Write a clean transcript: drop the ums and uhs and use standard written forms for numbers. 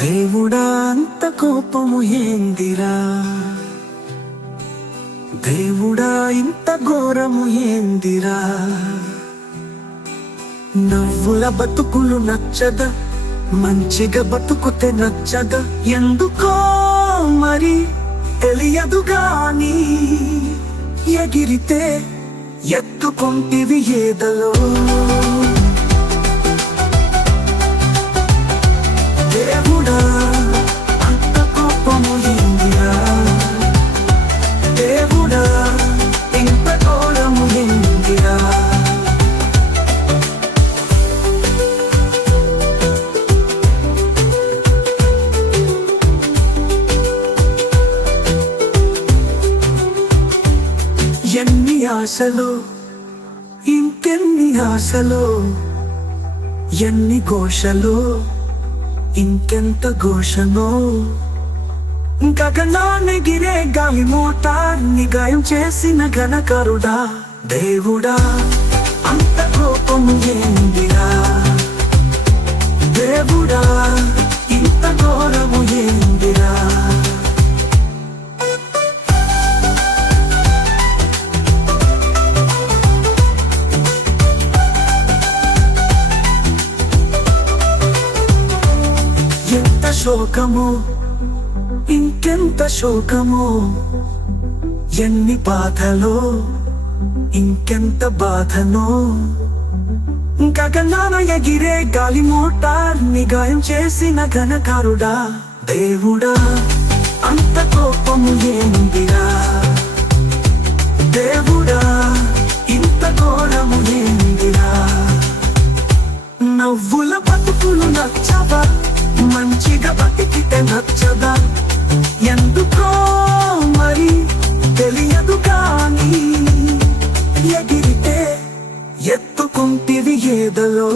దేవుడా అంత కోపము ఏందిరా, దేవుడా ఇంత ఘోరము ఏందిరా. నవ్వుల బతుకులు నచ్చద, మంచిగా బతుకుతే నచ్చద, ఎందుకో మరి తెలియదు గాని ఎగిరితే ఎత్తుకొంటివి ఏదలో. దేవుడా అంత కోపము ఏందిరా, దేవుడా ఇంత ఘోరము ఏందిరా. ఎన్ని ఆశలు ఇంకెన్ని ఆశలు, ఎన్ని ఘోషలు ఇంకెంత ఘోషనో. గగనాన్నెగిరే గాలి మోటార్ని గాయం చేసిన ఘనకరుడా. దేవుడా అంత కోపము ఏందిరా, దేవుడా ఇంత ఘోరము ఏందిరా. ఎంత శోకము ఇంకెంత శోకము, ఎన్ని బాధలో ఇంకెంత బాధనో. గగనాన ఎగిరే గాలి మోటార్ని గాయం చేసిన ఘనకారుడా. దేవుడా అంత కోపము ఏందిరా, దేవుడా ఇంత ఘోరము ఏందిరా. నవ్వుల బతుకులు నచ్చవా, మంచిగా బతికితే నచ్చదా, ఎందుకో మరి తెలియదు కానీ ఎగిరితే ఎత్తుకుంటివి ఏదలో.